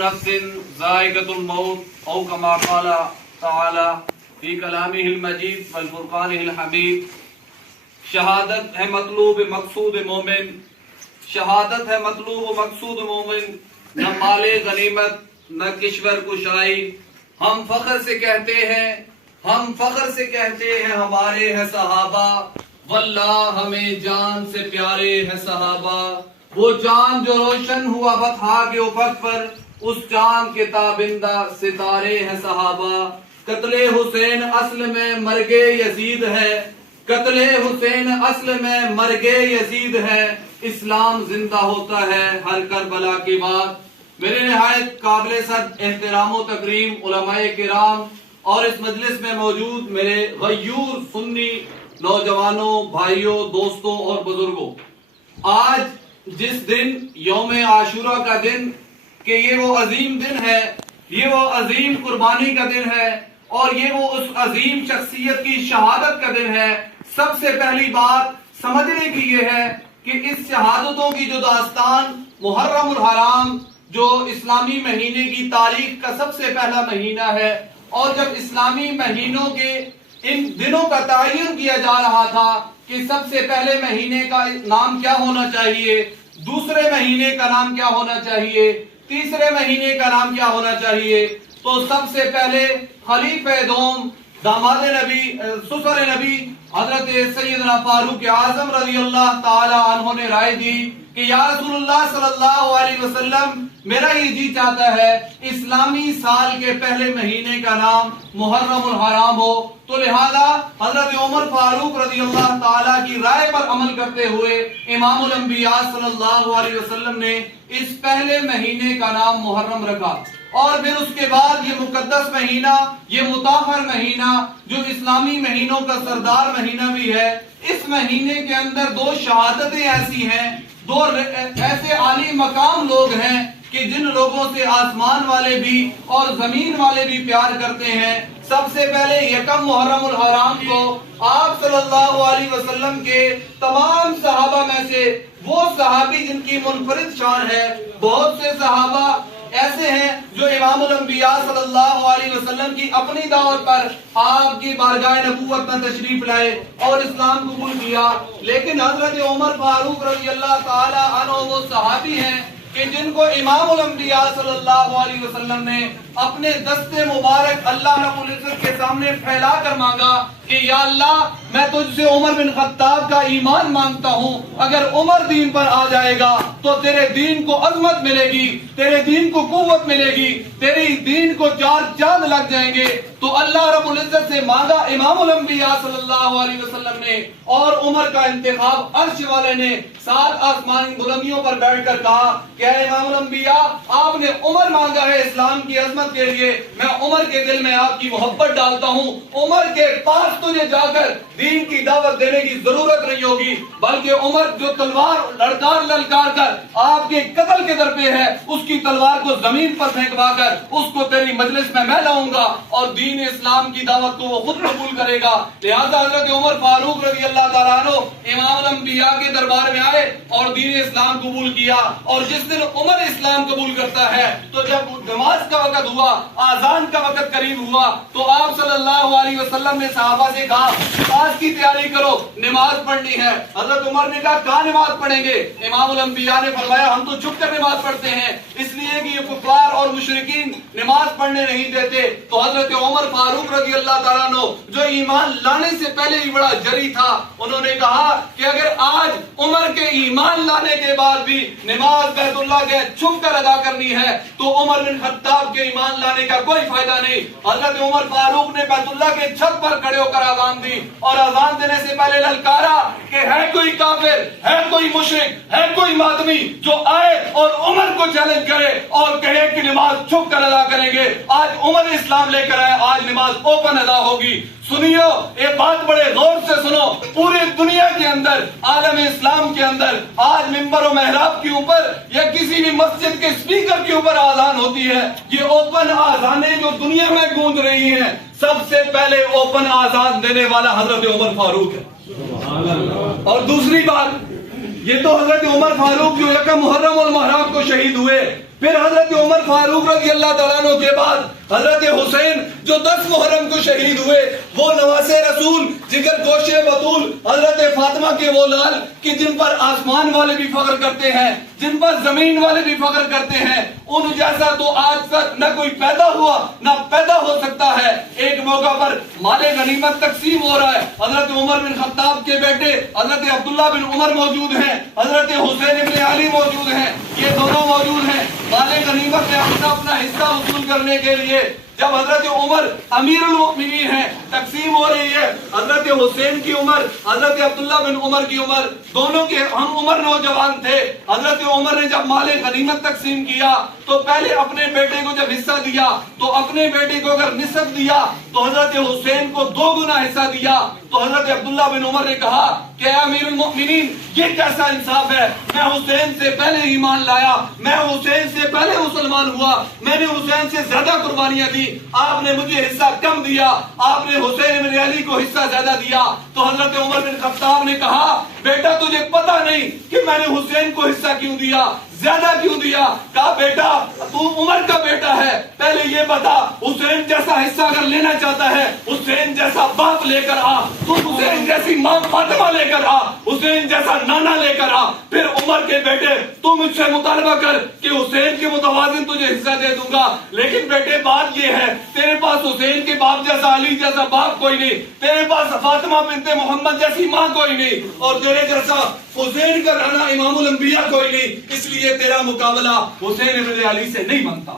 نفس ذائقۃ الموت او کما قال تعالی فی کلامہ المجید والفرقانہ الحمید۔ شہادت ہے مطلوب مقصود مومن، شہادت ہے مطلوب مقصود مومن، نہ مال غنیمت نہ کشور کشائی۔ ہم فخر سے کہتے ہیں ہمارے ہیں صحابہ، واللہ ہمیں جان سے پیارے ہیں صحابہ۔ وہ چاند جو روشن ہوا بطحا کے افق پر، اس چاند کے تابندہ ستارے ہیں صحابہ۔ قتل حسین اصل میں مرگ یزید ہے، قتل حسین اصل میں مرگ یزید ہے، اسلام زندہ ہوتا ہے ہر کربلا کی بات۔ میرے نہایت قابل صد احترام و تکریم علماء کرام اور اس مجلس میں موجود میرے غیور سنی نوجوانوں، بھائیوں، دوستوں اور بزرگوں، آج جس دن یوم عاشورہ کا دن کہ یہ وہ عظیم دن ہے، یہ وہ عظیم قربانی کا دن ہے، اور یہ وہ اس عظیم شخصیت کی شہادت کا دن ہے، سب سے پہلی بات سمجھنے کی یہ ہے کہ اس شہادتوں کی جو داستان، محرم الحرام جو اسلامی مہینے کی تاریخ کا سب سے پہلا مہینہ ہے، اور جب اسلامی مہینوں کے ان دنوں کا تعین کیا جا رہا تھا کہ سب سے پہلے مہینے کا نام کیا ہونا چاہیے، دوسرے مہینے کا نام کیا ہونا چاہیے، تیسرے مہینے کا نام کیا ہونا چاہیے، تو سب سے پہلے خلیفہ دوم، داماد نبی، سسر نبی حضرت سیدنا فاروق اعظم رضی اللہ تعالی عنہ نے رائے دی کہ یا رسول اللہ صلی اللہ علیہ وسلم، میرا یہ جی چاہتا ہے اسلامی سال کے پہلے مہینے کا نام محرم الحرام ہو۔ تو لہذا حضرت عمر فاروق رضی اللہ تعالیٰ کی رائے پر عمل کرتے ہوئے امام الانبیاء صلی اللہ علیہ وسلم نے اس پہلے مہینے کا نام محرم رکھا، اور پھر اس کے بعد یہ مقدس مہینہ، یہ مطہر مہینہ جو اسلامی مہینوں کا سردار مہینہ بھی ہے، اس مہینے کے اندر دو شہادتیں ایسی ہیں، دو ایسے عالی مقام لوگ ہیں کہ جن لوگوں سے آسمان والے بھی اور زمین والے بھی پیار کرتے ہیں۔ سب سے پہلے یکم محرم الحرام کو آپ صلی اللہ علیہ وسلم کے تمام صحابہ میں سے وہ صحابی جن کی منفرد شان ہے، بہت سے صحابہ ایسے ہیں جو امام الانبیاء صلی اللہ علیہ وسلم کی اپنی دعوت پر آپ کی بارگاہ نبوت میں تشریف لائے اور اسلام قبول کیا، لیکن حضرت عمر فاروق رضی اللہ تعالی عنہ وہ صحابی ہیں کہ جن کو امام الانبیاء صلی اللہ علیہ وسلم نے اپنے دست مبارک اللہ رب العزت کے سامنے پھیلا کر مانگا کہ یا اللہ، میں تجھ سے عمر بن خطاب کا ایمان مانگتا ہوں، اگر عمر دین پر آ جائے گا تو تیرے دین کو عظمت ملے گی، تیرے دین کو قوت ملے گی، تیری دین کو چار چاند لگ جائیں گے۔ تو اللہ رب العزت سے مانگا امام الانبیاء صلی اللہ علیہ وسلم نے، اور عمر کا انتخاب عرش والے نے 7 آسمانی بلندیوں پر بیٹھ کر کہا کہ اے امام الانبیاء، آپ نے عمر مانگا ہے اسلام کی عظمت کے لیے، میں عمر کے دل میں آپ کی محبت ڈالتا ہوں، عمر کے پاس تجھے جا کر دین کی دعوت دینے کی ضرورت نہیں ہوگی، بلکہ عمر جو تلوار للکار کر آپ کے قتل کے در پہ ہے، اس کی تلوار کو زمین پر پھینکوا کر اس کو تیری مجلس میں لاؤں گا، اور دین اسلام کی دعوت کو وہ خود قبول کرے گا۔ لہذا حضرت عمر فاروق رضی اللہ تعالیٰ عنہ امام الانبیاء کے دربار میں آئے اور دین اسلام قبول کیا، اور جس دن عمر اسلام قبول کرتا ہے تو جب نماز کا وقت ہوا، آذان کا وقت قریب ہوا، تو آپ صلی اللہ علیہ وسلم نے صحابہ سے کہا نماز کی تیاری کرو، نماز پڑھنی ہے۔ حضرت عمر نے کہا کہاں نماز پڑھیں گے؟ امام الانبیاء نے فرمایا ہم تو چھپ کر نماز پڑھتے ہیں، اس لیے کہ یہ کفار اور مشرکین نماز پڑھنے نہیں دیتے۔ تو حضرت عمر فاروق رضی اللہ تعالیٰ عنہ جو ایمان لانے سے پہلے ہی بڑا جری تھا، انہوں نے کہا کہ اگر آج عمر کے ایمان لانے کے بعد بھی نماز بیت اللہ کے چھپ کر ادا کرنی ہے تو عمر بن خطاب کے ایمان لانے کا کوئی فائدہ نہیں۔ حضرت عمر فاروق نے بیت اللہ کے چھت پر کھڑے ہو کر آذان دی، اور آذان دینے سے پہلے للکارا کہ ہے کوئی کافر، ہے کوئی مشرک، ہے کوئی ماتمی جو آئے اور عمر کو چیلنج کرے اور کہے کہ نماز چھپ کر ادا کریں گے۔ آج عمر اسلام لے کر آئے، آج نماز اوپن ادا ہوگی۔ سنیو، یہ بات بڑے غور سے سنو، پوری دنیا کے اندر، عالم اسلام کے اندر آج ممبر و محراب کے اوپر یا کسی بھی مسجد کے سپیکر کے اوپر آذان ہوتی ہے، یہ اوپن آذانیں جو دنیا میں گونج رہی ہیں، سب سے پہلے اوپن آذان دینے والا حضرت عمر فاروق ہے۔ اور دوسری بات، یہ تو حضرت عمر فاروق جو یکم محرم المحرم کو شہید ہوئے، پھر حضرت عمر فاروق رضی اللہ تعالیٰ عنہ کے بعد حضرت حسین جو 10 محرم کو شہید ہوئے، وہ نواسے رسول، جگر گوشے بطول، حضرت فاطمہ کے وہ لال کہ جن پر آسمان والے بھی فخر کرتے ہیں، جن پر زمین والے بھی فخر کرتے ہیں، ان جیسا تو آج تک نہ کوئی پیدا ہوا نہ پیدا ہو سکتا ہے۔ ایک موقع پر مال غنیمت تقسیم ہو رہا ہے، حضرت عمر بن خطاب کے بیٹے حضرت عبداللہ بن عمر موجود ہیں، حضرت حسین بن علی موجود ہیں، یہ دونوں موجود ہیں۔ مال غنیمت میں اپنا حصہ وصول کرنے کے لیے جب حضرت عمر امیر المؤمنین ہیں، تقسیم ہو رہی ہے، حضرت حسین کی عمر، حضرت عبداللہ بن عمر کی عمر، دونوں کے ہم عمر نوجوان تھے۔ حضرت عمر نے جب مال غنیمت تقسیم کیا تو پہلے اپنے بیٹے کو جب حصہ دیا تو اپنے بیٹے کو اگر نصف دیا تو حضرت حسین کو 2 گنا حصہ دیا۔ تو حضرت عبداللہ بن عمر نے کہا کہ اے امیر المؤمنین، یہ کیسا انصاف ہے؟ میں حسین سے پہلے ایمان لایا، میں حسین سے پہلے مسلمان ہوا، میں نے حسین سے زیادہ قربانیاں دی، آپ نے مجھے حصہ کم دیا، آپ نے حسین بن علی کو حصہ زیادہ دیا۔ تو حضرت عمر بن خطاب نے کہا بیٹا تجھے پتہ نہیں کہ میں نے حسین کو حصہ کیوں دیا، زیادہ کیوں دیا؟ کہا بیٹا تو عمر کا بیٹا ہے، پہلے یہ بتا حسین جیسا حصہ اگر لینا چاہتا ہے، حسین جیسا باپ لے کر آ، تو حسین جیسی ماں فاطمہ لے کر آ، حسین جیسا نانا لے کر آ، پھر عمر کے بیٹے تو مجھ سے مطالبہ کر کہ حسین کے متوازن تجھے حصہ دے دوں گا۔ لیکن بیٹے بات یہ ہے تیرے پاس حسین کے باپ جیسا، علی جیسا باپ کوئی نہیں، تیرے پاس فاطمہ بنت محمد جیسی ماں کوئی نہیں، اور تیرے جیسا حسین کا رانا امام الانبیاء کوئی نہیں، اس لیے تیرا مقابلہ حسین بن علی سے نہیں بنتا۔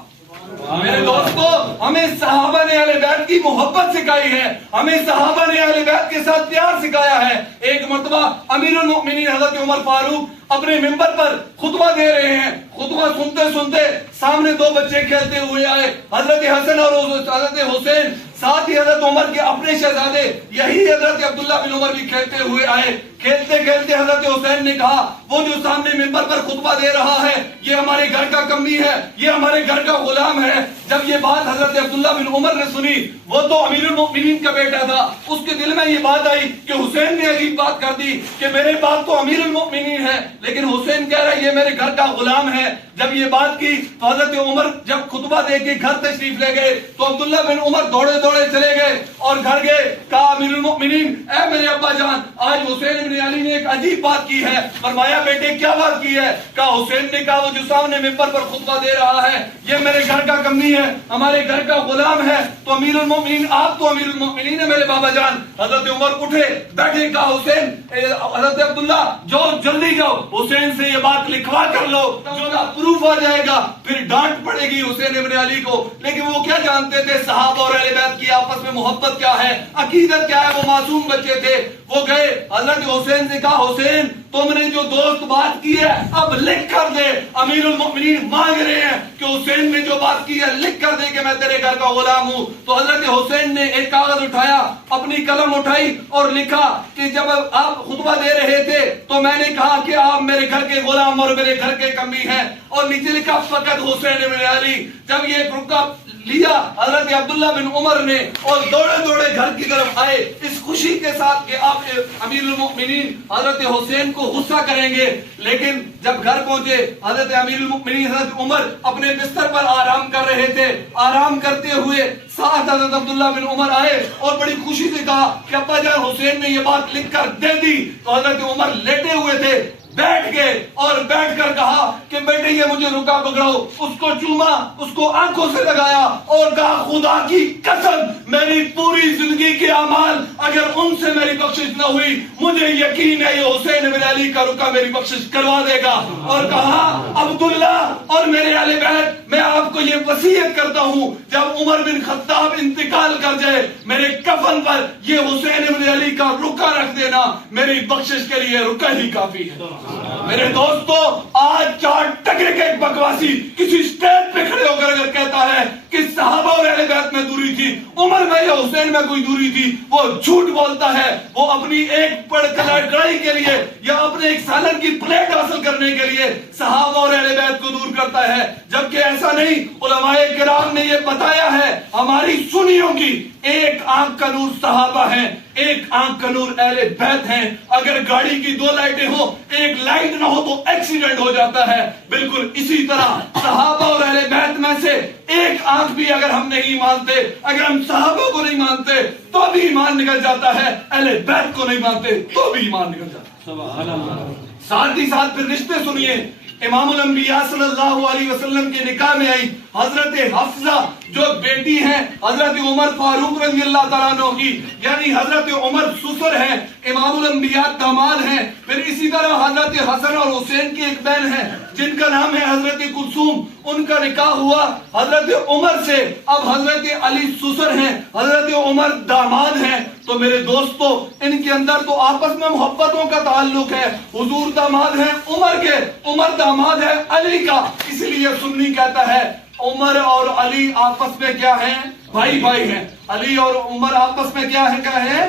میرے دوستو، ہمیں صحابہ نے اہل بیت کی محبت سکھائی ہے، ہمیں صحابہ نے اہل بیت کے ساتھ پیار سکھایا ہے۔ ایک مرتبہ امیر المؤمنین حضرت عمر فاروق اپنے منبر پر خطبہ دے رہے ہیں، خطبہ سنتے سنتے سامنے 2 بچے کھیلتے ہوئے آئے، حضرت حسن اور حضرت حسین، ساتھ ہی حضرت عمر کے اپنے شہزادے یہی حضرت عبداللہ بن عمر بھی کھیلتے ہوئے آئے۔ کھیلتے کھیلتے حضرت حسین نے کہا وہ جو سامنے منبر پر خطبہ دے رہا ہے یہ ہمارے گھر کا کمی ہے، یہ ہمارے گھر کا غلام ہے۔ جب یہ بات حضرت عبداللہ بن عمر نے سنی، وہ تو امیر المؤمنین کا بیٹا تھا، اس کے دل میں یہ بات آئی کہ حسین نے عجیب بات کر دی کہ میرے باپ تو امیر المؤمنین ہے لیکن حسین کہہ رہا ہے یہ میرے گھر کا غلام ہے۔ جب یہ بات کی تو حضرت عمر جب خطبہ دے کے گھر تشریف لے گئے تو عبداللہ بن عمر دوڑے دوڑے چلے گئے اور گھر گئے، کہا امیر المؤمنین اے میرے ابا جان، آج حسین بن علی نے ایک عجیب بات کی ہے۔ فرمایا بیٹے کیا بات کی ہے؟ کہا حسین نے کہا وہ جو سامنے منبر پر خطبہ دے رہا ہے یہ میرے گھر کا کمی ہے، ہمارے گھر کا غلام ہے۔ تو امیر المؤمنین آپ تو امیر المؤمنین ہے میرے بابا جان۔ حضرت عمر اٹھے بیٹھے، کہا حسین، حضرت عبداللہ جاؤ جلدی جاؤ حسین سے یہ بات لکھوا کر لو، جو نہ پروف آ جائے گا پھر ڈانٹ پڑے گی حسین ابن علی کو۔ لیکن وہ کیا جانتے تھے صحابہ اور اہل بیت کی آپس میں محبت کیا ہے، عقیدت کیا ہے، وہ معصوم بچے تھے۔ وہ گئے حضرت حسین سے کہا حسین تم نے جو دوست بات کی ہے اب لکھ کر دے، امیر المؤمنین مانگ رہے ہیں کہ حسین نے جو بات کی ہے لکھ کر دے کہ میں تیرے گھر کا غلام ہوں۔ تو حضرت حسین نے ایک کاغذ اٹھایا، اپنی قلم اٹھائی اور لکھا کہ جب آپ خطبہ دے رہے تھے تو میں نے کہا کہ آپ میرے گھر کے غلام اور میرے گھر کے کمی ہیں، اور نیچے لکھا فقط حسین بن علی۔ جب یہ رکا لیا حضرت عبداللہ بن عمر نے اور دوڑے دوڑے گھر کی طرف آئے اس خوشی کے ساتھ کہ آپ امیر المؤمنین حضرت حسین کو غصہ کریں گے۔ لیکن جب گھر پہنچے حضرت امیر المؤمنین حضرت عمر اپنے بستر پر آرام کر رہے تھے، آرام کرتے ہوئے ساتھ حضرت عبداللہ بن عمر آئے اور بڑی خوشی سے کہا کہ ابا جان حسین نے یہ بات لکھ کر دے دی۔ تو حضرت عمر لیٹے ہوئے تھے، بیٹھ گئے اور بیٹھ کر کہا کہ بیٹے یہ مجھے رکا پکڑاؤ، اس کو چوما، اس کو آنکھوں سے لگایا اور کہا خدا کی قسم میری پوری زندگی کے اعمال اگر ان سے میری بخشش نہ ہوئی مجھے یقین ہے یہ حسین بن علی کا رکا میری بخشش کروا دے گا۔ اور کہا عبداللہ اور میرے اہل بیت میں آپ کو یہ وصیت کرتا ہوں جب عمر بن خطاب انتقال کر جائے میرے کفن پر یہ حسین بن علی کا رکا رکھ دینا، میری بخشش کے لیے رکا ہی کافی ہے۔ میرے دوستو آج 4 ٹکے کے ایک بکواسی کسی سٹیج پہ کھڑے ہو کر اگر کہتا ہے کہ صحابہ اور اہل بیت میں دوری تھی، عمر میں یا حسین میں کوئی دوری تھی، وہ جھوٹ بولتا ہے۔ وہ اپنی ایک پڑ کڑائی کے لیے یا اپنے ایک سالن کی پلیٹ حاصل کرنے کے لیے صحابہ اور اہل بیت کو دور کرتا ہے، جبکہ ایسا نہیں۔ علماء کرام نے یہ بتایا ہے ہماری سنیوں کی ایک آنکھ کا نور صحابہ ہیں، ایک آنکھ کا نور اہل بیت ہیں. اگر گاڑی کی 2 لائٹیں ہوں، ایک لائٹ نہ ہو تو ایکسیڈنٹ ہو جاتا ہے. بالکل اسی طرح صحابہ اور اہل بیت میں سے ایک آنکھ بھی اگر ہم نہیں مانتے، اگر ہم صحابہ کو نہیں مانتے تو بھی ایمان نکل جاتا ہے، اہل بیت کو نہیں مانتے تو بھی ایمان نکل جاتا ہے. سبحان اللہ. ساتھ ہی ساتھ پھر رشتے سنیے. امام الانبیاء صلی اللہ علیہ وسلم کے نکاح میں آئی حضرت حفصہ جو بیٹی ہیں حضرت عمر فاروق رضی اللہ تعالیٰ عنہ کی، یعنی حضرت عمر سسر ہیں، امام الانبیاء داماد ہیں. پھر اسی طرح حضرت حسن اور حسین کی ایک بہن ہے جن کا نام ہے حضرت کلثوم، ان کا نکاح ہوا حضرت عمر سے. اب حضرت علی سسر ہیں، حضرت عمر داماد ہیں. تو میرے دوستو ان کے اندر تو آپس میں محبتوں کا تعلق ہے. حضور داماد ہیں عمر کے، عمر داماد ہے علی کا. اس لیے سنی کہتا ہے عمر اور علی آپس میں کیا ہیں؟ بھائی بھائی ہیں. علی اور عمر آپس میں کیا ہے؟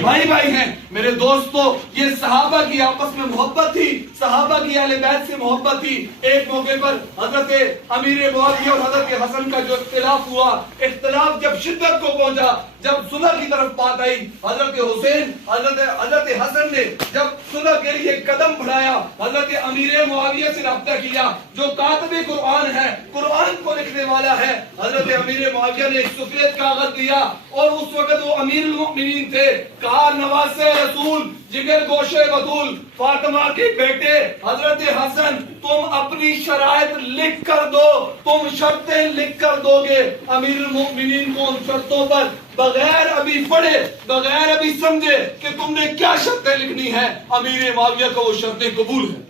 بھائی بھائی ہیں. میرے دوستو یہ صحابہ کی آپس میں محبت تھی، صحابہ کی اہل بیت سے محبت تھی. ایک موقع پر حضرت امیر معاویہ اور حضرت حسن کا جو اختلاف ہوا، اختلاف جب شدت کو پہنچا، جب صلح کی طرف بات آئی، حضرت حسین حضرت حسن نے جب صلح کے لیے قدم بڑھایا، حضرت امیر معاویہ سے رابطہ کیا جو کاتب قرآن ہے، قرآن کو لکھنے والا ہے. حضرت امیر معاویہ نے ایک سفید کاغذ دیا اور اس وقت وہ امیر المؤمنین تھے. کہا نواسے رسول، جگر گوشے بطول، فاطمہ کے بیٹے حضرت حسن، تم اپنی شرائط لکھ کر دو، تم شرطیں لکھ کر دو گے. امیر المؤمنین کو ان شرطوں پر بغیر ابھی پڑھے، بغیر ابھی سمجھے کہ تم نے کیا شرطیں لکھنی ہیں، امیر معاویہ کو وہ شرطیں قبول ہیں.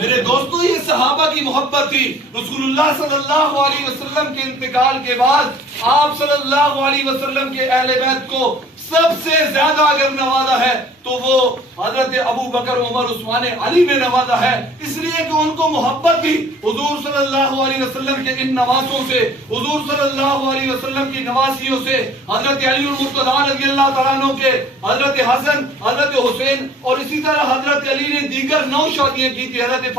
میرے دوستو یہ صحابہ کی محبت تھی. رسول اللہ صلی اللہ علیہ وسلم کے انتقال کے بعد آپ صلی اللہ علیہ وسلم کے اہل بیت کو سب سے زیادہ اگر نوازا ہے تو وہ حضرت ابو بکر عمر عثمان علی نے نوازا ہے. اس لیے کہ ان کو محبت تھی حضور صلی اللہ علیہ وسلم کے ان نوازوں سے، حضور صلی اللہ علیہ وسلم کی نواسیوں سے. حضرت علی المرتضی رضی اللہ تعالیٰ عنہ کے حضرت حسن، حضرت حسین اور اسی طرح حضرت علی نے دیگر 9 شادیاں کی تھی حضرت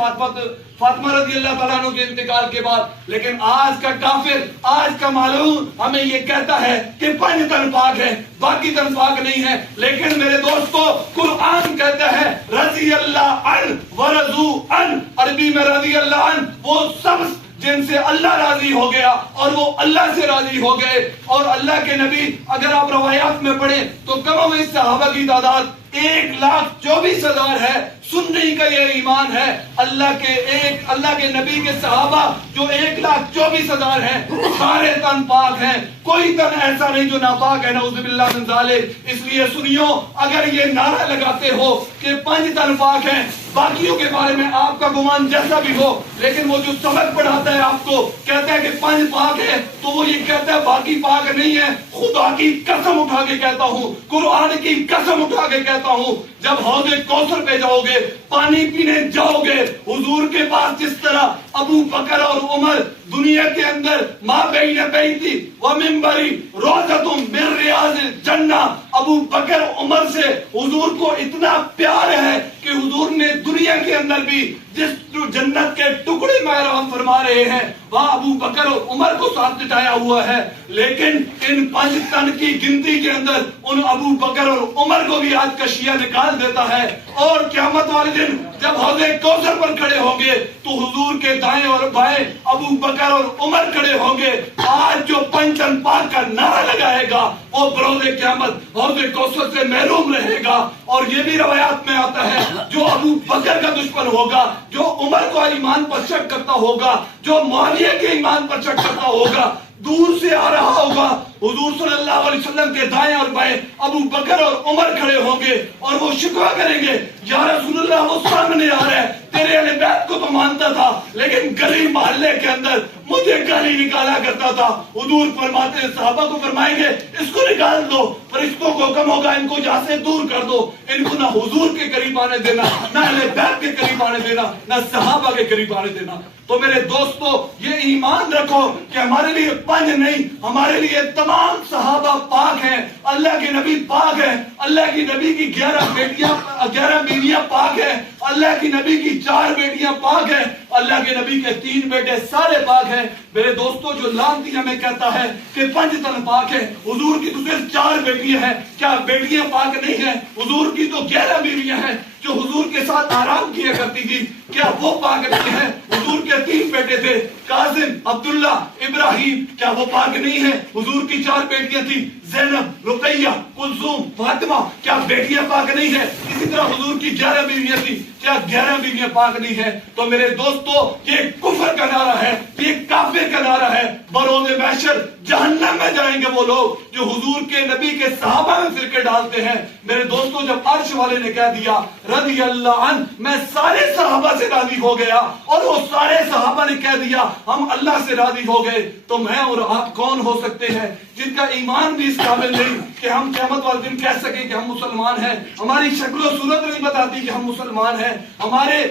فاطمہ رضی اللہ تعالیٰ عنہ کے انتقال کے بعد. لیکن آج کا کافر، آج کا معلوم ہمیں یہ کہتا ہے کہ 5 تن پاک ہے، باقی تن پاک نہیں ہے. لیکن میرے دوستو قرآن کہتا ہے رضی اللہ عنہ ورضو عنہ، عربی میں رضی اللہ عنہ وہ سب جن سے اللہ راضی ہو گیا اور وہ اللہ سے راضی ہو گئے. اور اللہ کے نبی اگر آپ روایات میں پڑھیں تو کم و بیش صحابہ کی تعداد 1,24,000 ہے. سنی کا یہ ایمان ہے اللہ کے نبی کے صحابہ جو 1,24,000 ہیں سارے تن پاک ہیں، کوئی تن ایسا نہیں جو ناپاک ہے، نعوذ باللہ من ذالک. اس لیے سنیو اگر یہ نعرہ لگاتے ہو کہ 5 تن پاک ہیں، باقیوں کے بارے میں آپ کا گمان جیسا بھی ہو، لیکن وہ جو سبق پڑھاتا ہے آپ کو کہتا ہے کہ 5 پاک ہے تو وہ یہ کہتا ہے باقی پاک نہیں ہے. خدا کی قسم اٹھا کے کہتا ہوں، قرآن کی قسم اٹھا کے کہتا ہوں، جب حوض کوثر پہ جاؤ گے، پانی پینے جاؤ گے، حضور کے پاس جس طرح ابو بکر اور عمر دنیا کے اندر ما بین بیتی و منبری روضۃ من ریاض الجنہ، ابو بکر عمر سے حضور کو اتنا پیار ہے کہ حضور نے دنیا کے اندر بھی جس جنت کے ٹکڑے محرام فرما رہے ہیں وہاں ابو بکر اور عمر کو ساتھ لٹایا ہوا ہے. لیکن ان 5 تن کی گنتی کے اندر ان ابو بکر اور عمر کو بھی آج کا شیعہ نکال دیتا ہے. اور قیامت والے دن جب حوض کوثر پر کھڑے ہوں گے تو حضور کے دائیں اور بائیں ابو بکر اور عمر کھڑے ہوں گے. آج جو 5 تن پاک کا نعرہ لگائے گا وہ بروز قیامت حوض کوثر سے محروم رہے گا. اور یہ بھی روایات میں آتا ہے جو ابو بکر کا دشمن ہوگا، جو عمر کو ایمان پر شک کرتا ہوگا، جو معاویہ کے ایمان پر شک کرتا ہوگا، دور سے آ رہا ہوگا، حضور صلی اللہ علیہ وسلم کے دائیں اور بائیں ابو بکر اور عمر کھڑے ہوں گے اور وہ شکوہ کریں گے یا رسول اللہ وہ سامنے آ رہا ہے، تیرے اہل بیت کو تو مانتا تھا لیکن گلی محلے کے اندر مجھے گالی نکالا کرتا تھا. حضور فرماتے ہیں صحابہ کو فرمائیں گے اس کو نکال دو، فرشتوں کو حکم ہوگا ان کو یہاں سے دور کر دو. ان کو نہ حضور کے قریب آنے دینا، نہ اہل بیت کے قریب آنے دینا، نہ صحابہ کے قریب آنے دینا. تو میرے دوستو یہ ایمان رکھو کہ ہمارے لیے 5 نہیں، ہمارے لیے تمام صحابہ پاک ہیں، اللہ کے نبی پاک ہیں، اللہ کی نبی کی 11 بیویاں پاک ہیں، اللہ کی نبی کی 4 بیٹیاں پاک ہیں، اللہ کے نبی کے 3 بیٹے سارے پاک ہیں. میرے دوستو جو لانتی ہمیں کہتا ہے کہ 5 تن پاک ہیں, حضور کی تو صرف 4 بیٹیاں ہیں, کیا بیٹیاں پاک نہیں ہیں؟ حضور کی تو 11 بیویاں ہیں جو حضور کے ساتھ آرام کیا کرتی تھی, کیا وہ پاک نہیں ہیں؟ حضور کے 3 بیٹے تھے, قاسم, عبداللہ, ابراہیم, کیا وہ پاک نہیں ہیں؟ حضور کی 4 بیٹیاں تھیں, زینب, رقیہ, کلثوم, فاطمہ, کیا بیٹیاں پاک نہیں ہیں؟ اسی طرح حضور کی 11 بیویاں تھیں, کیا 11 بیویاں پاک نہیں ہیں؟ تو میرے دوستو یہ کفر کا نعرہ ہے, یہ کافر کا نعرہ ہے. بروز محشر جہنم میں جائیں گے وہ لوگ جو حضور کے نبی کے صحابہ میں فرقے ڈالتے ہیں. میرے دوستو جب عرش والے نے کہہ دیا رضی اللہ عنہ, میں سارے صحابہ سے راضی ہو گیا, اور وہ سارے صحابہ نے کہہ دیا ہم اللہ سے راضی ہو گئے, تو میں اور آپ کون ہو سکتے ہیں جن کا ایمان بھی اس قابل نہیں کہ ہم قیامت والے دن کہہ سکیں کہ ہم مسلمان ہیں؟ ہماری شکل و صورت نہیں بتاتی کہ ہم مسلمان ہیں, ہمارے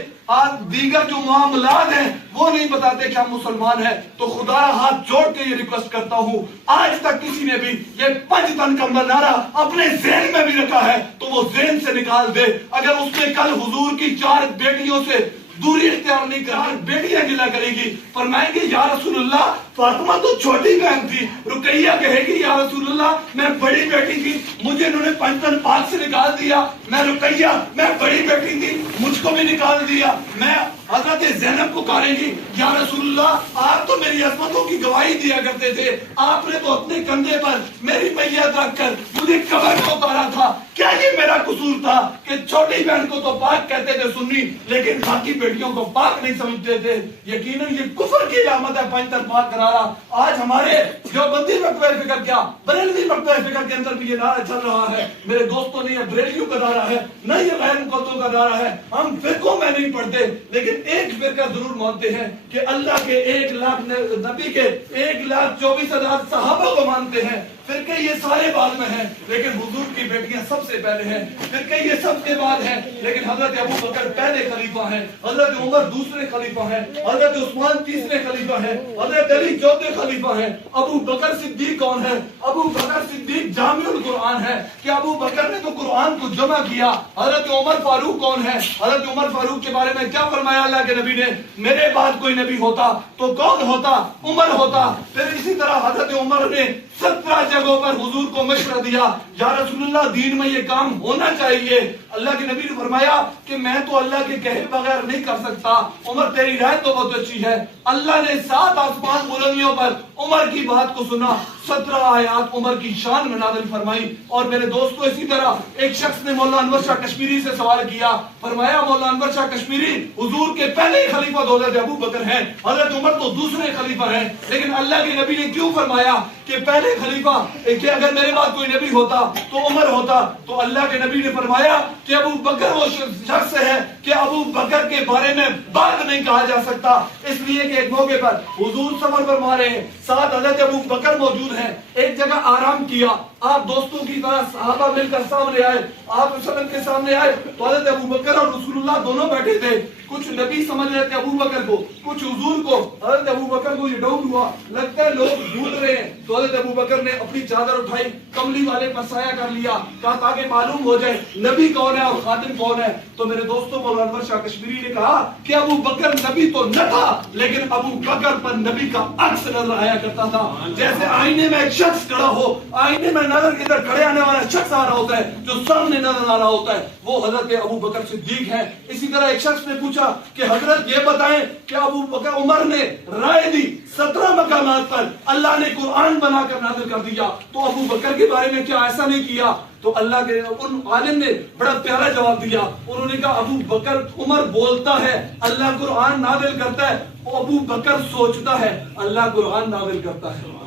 دیگر جو معاملات ہیں وہ نہیں بتاتے کہ ہم مسلمان ہیں. تو خدا ہاتھ جوڑ کے یہ ریکویسٹ کرتا ہوں, آج تک کسی نے بھی یہ 5 تن کا نعرہ اپنے ذہن میں بھی رکھا ہے تو وہ ذہن سے نکال دے. اگر اس نے کل حضور کی 4 بیٹیوں سے دوری اختیار نہیں کرا, بیٹیاں گلا کرے گی, فرمائیں گے یا رسول اللہ فاطمہ تو چھوٹی بہن تھی, رقیہ کہے گی یا رسول اللہ میں بڑی بیٹی تھی, مجھے انہوں نے 5 تن پاک سے نکال دیا, میں رقیہ میں بڑی بیٹی تھی, مجھ کو بھی نکال دیا. میں حضرت زینب کو کہیں گی یا رسول اللہ آپ تو میری عصمتوں کی گواہی دیا کرتے تھے, آپ نے تو اپنے کندھے پر میری میت رکھ کر مجھے قبر میں اتارا تھا, کیا یہ میرا قصور تھا کہ چھوٹی بہن کو تو پاک کہتے تھے سنی, لیکن باقی بیٹیوں کو پاک نہیں سمجھتے تھے؟ یقیناً یہ کفر کی علامت ہے 5 تن پاک کا نعرہ. آج ہمارے جو بندی مکتبہ فکر کیا بریلوی مکتبہ فکر کے اندر بھی یہ نعرہ چل رہا ہے. میرے دوستوں نے یہ بریلویوں کا نعرہ ہے, نہ یہ غیر مقدسوں کا نعرہ ہے. ہم فرقوں میں نہیں پڑھتے, لیکن ایک فرقہ ضرور مانتے ہیں کہ اللہ کے 1 لاکھ نبی کے 1,24,000 صحابہ کو مانتے ہیں. فرقے یہ سارے بعد میں ہیں, لیکن حضور کی بیٹیاں سب سے پہلے ہیں. فرقے یہ سب کے بعد ہیں, لیکن حضرت ابو بکر پہلے خلیفہ ہیں, حضرت عمر دوسرے خلیفہ ہیں, حضرت عثمان تیسرے خلیفہ ہیں, حضرت علی چوتھے خلیفہ ہیں. ابو بکر صدیق کون ہے؟ ابو بکر صدیق جامع القرآن ہے کہ ابو بکر نے تو قرآن کو جمع کیا. حضرت عمر فاروق کون ہے؟ حضرت عمر فاروق کے بارے میں کیا فرمایا اللہ کے نبی نے؟ میرے بعد کوئی نبی ہوتا تو کون ہوتا؟ عمر ہوتا. پھر اسی طرح حضرت عمر نے 17 جگہوں پر حضور کو مشورہ دیا یا رسول اللہ دین میں یہ کام ہونا چاہیے. اللہ کے نبی نے فرمایا کہ میں تو اللہ کے کہے بغیر نہیں کر سکتا, عمر تیری رائے تو بہت اچھی ہے. اللہ نے 7 آسمان بلندیوں پر عمر کی بات کو سنا, 17 آیات عمر کی شان میں نازل فرمائی. اور میرے دوستو اسی طرح ایک شخص نے مولانا انور شاہ کشمیری سے سوال کیا, فرمایا مولانا انور شاہ کشمیری حضور کے پہلے خلیفہ تو حضرت ابو بکر ہیں, حضرت عمر تو دوسرے خلیفہ ہیں, لیکن اللہ کے نبی نے کیوں فرمایا کہ پہلے خلیفہ کہ اگر میرے بعد کوئی نبی ہوتا تو عمر ہوتا؟ تو اللہ کے نبی نے فرمایا کہ ابو بکر وہ شخص ہے کہ ابو بکر کے بارے میں بات نہیں کہا جا سکتا, اس لیے کہ ایک موقع پر حضور سفر فرما رہے ہیں, ساتھ حضرت ابو بکر موجود ہیں, ایک جگہ آرام کیا, آپ دوستوں کی طرح صحابہ مل کر سامنے آئے, آپ وسلم کے سامنے آئے تو حضرت ابو بکر اور رسول اللہ دونوں بیٹھے تھے. کچھ نبی سمجھ رہے تھے ابو بکر کو, کچھ حضور کو. حضرت ابو بکر کو یہ ڈاؤٹ ہوا, لگتا ہے لوگ بھول رہے ہیں, تو حضرت ابو بکر نے اپنی چادر اٹھائی, کملی والے پر سایہ کر لیا, کہا تاکہ معلوم ہو جائے نبی کون ہے اور خادم کون ہے. تو میرے دوستوں مولانا انور شاہ کشمیری نے کہا کہ ابو بکر نبی تو نہ تھا, لیکن ابو بکر پر نبی کا عکس نظر آیا کرتا تھا. جیسے آئینے میں ایک شخص کھڑا ہو, آئینے میں نظر کے اندر کھڑے آنے والا شخص آ رہا ہوتا ہے جو سامنے نظر آ رہا ہوتا ہے, وہ حضرت ابو بکر صدیق ہیں. اسی طرح ایک شخص نے پوچھا کہ حضرت یہ بتائیں کہ ابو بکر عمر نے رائے دی 17 مقامات پر اللہ نے قرآن بنا کر نازل کر دیا, تو ابو بکر کے بارے میں کیا ایسا نہیں کیا؟ تو اللہ کے ان عالم نے بڑا پیارا جواب دیا, انہوں نے کہا ابو بکر عمر بولتا ہے اللہ قرآن نازل کرتا ہے, ابو بکر سوچتا ہے اللہ قرآن نازل کرتا ہے.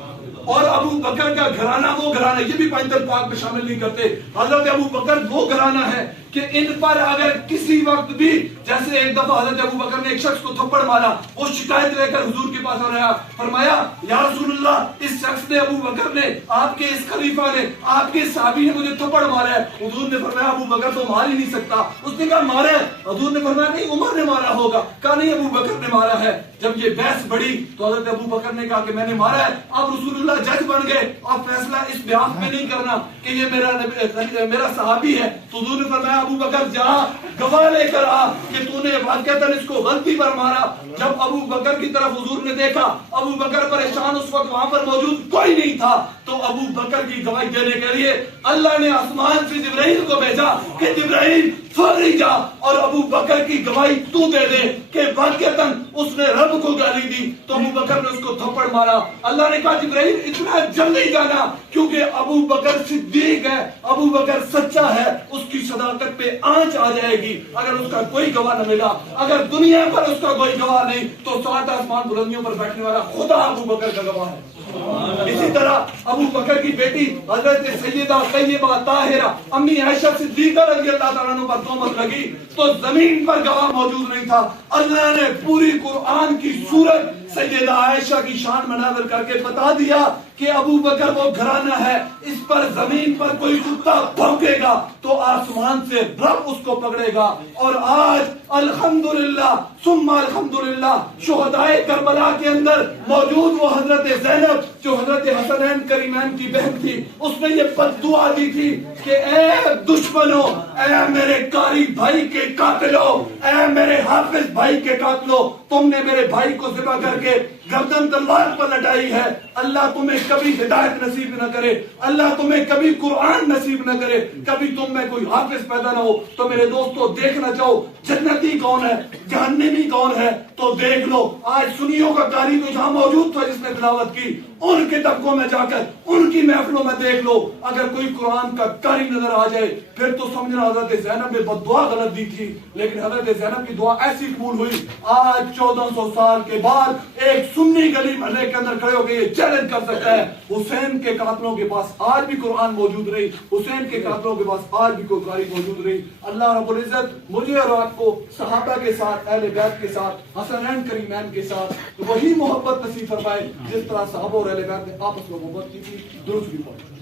اور ابو بکر کا گھرانہ وہ گھرانہ, یہ بھی 5 تن پاک میں شامل نہیں کرتے. حضرت ابو بکر وہ گھرانہ ہے کہ ان پر اگر کسی وقت بھی, جیسے ایک دفعہ حضرت ابو بکر نے ایک شخص کو تھپڑ مارا, وہ شکایت لے کر حضور کے پاس آیا, فرمایا یا رسول اللہ اس شخص نے, ابو بکر نے, آپ کے اس خلیفہ نے, آپ کے صحابی نے مجھے تھپڑ مارا ہے. حضور نے فرمایا ابو بکر تو مار ہی نہیں سکتا. اس نے کہا مارا ہے. حضور نے فرمایا نہیں عمر نے مارا ہوگا. کہا نہیں ابو بکر نے مارا ہے. جب یہ بحث بڑھی تو حضرت ابو بکر نے کہا کہ میں نے مارا ہے. اب رسول اللہ جج بن گئے, اب فیصلہ اس بیان میں نہیں کرنا کہ یہ میرا صحابی ہے. تو حضور نے فرمایا ابو بکر جا گواہ لے کر آ کہ تو نے واقعتاً اس کو غلطی پر مارا. جب ابو بکر کی طرف حضور نے دیکھا, ابو بکر پریشان, اس وقت وہاں پر موجود کوئی نہیں تھا, تو ابو بکر کی گواہی دینے کے لیے اللہ نے آسمان سے جبرائیل کو بھیجا کہ جبرائیل فوری جا اور ابو بکر کی گواہی تو دے دے کہ واقعتاً اس نے رب کو گالی دی. تو ابو بکر نے اس کو تھپڑ مارا. اللہ نے کہا جبرائیل اتنا جلدی جانا, کیونکہ ابو بکر صدیق ہے, ابو بکر سچا ہے, اس کی صداقت پہ آنچ آ جائے گی اگر اس کا کوئی گواہ نہ ملا. اگر دنیا پر اس کا کوئی گواہ نہیں تو سات آسمان بلندیوں پر بیٹھنے والا خدا ابو بکر کا گواہ ہے. اسی طرح ابو بکر کی بیٹی حضرت سیدہ طیبہ طاہرہ امی عائشہ صدیقہ رضی اللہ تعالیٰ عنہ پر تہمت لگی تو زمین پر گواہ موجود نہیں تھا. اللہ نے پوری قرآن کی سورت سیدہ عائشہ کی شان مناظر کر کے بتا دیا کہ ابو بکر وہ گھرانہ ہے, اس پر زمین پر کوئی کتا بھونکے گا تو آسمان سے رب اس کو پکڑے گا. اور آج الحمدللہ ثم الحمدللہ شہدائے کربلا کے اندر موجود وہ حضرت زینب جو حضرت حسنین کریمین کی بہن تھی, اس نے یہ بد دعا دی تھی کہ اے دشمنوں, اے میرے قاری بھائی کے قاتلوں, اے میرے حافظ بھائی کے قاتلوں, تم نے میرے بھائی کو ذبح کر کے گردن تلوار پر لٹائی ہے. اللہ تمہیں کبھی ہدایت نصیب نہ کرے, اللہ تمہیں کبھی قرآن نصیب نہ کرے, کبھی تم میں کوئی حافظ پیدا نہ ہو. تو میرے دوستو دیکھنا چاہو جنتی کون ہے, جہنمی کون ہے, تو دیکھ لو. آج سنیوں کا قاری تو جہاں موجود تھا جس نے تلاوت کی, ان کے طبقوں میں جا کر ان کی محفلوں میں دیکھ لو, اگر کوئی قرآن کا قاری نظر آ جائے پھر تو سمجھنا حضرت زینب نے بد دعا غلط دی تھی, لیکن حضرت زینب کی دعا ایسی قبول ہوئی. آج 1400 سال کے بعد ایک سنی گلی محلے کے اندر کھڑے ہو کے یہ چیلنج کر سکتا ہے, حسین کے قاتلوں کے پاس آج بھی قرآن موجود رہی, حسین کے قاتلوں کے پاس آج بھی کوئی قاری موجود رہی. اللہ رب العزت مجھے اور آپ کو صحابہ کے ساتھ, اہل بیت کے ساتھ, حسنین کریمین کے ساتھ وہی محبت نصیب فرمائے جس طرح صحابہ اور اہل بیت نے آپس میں محبت کی تھی. درود بھی پڑھیں.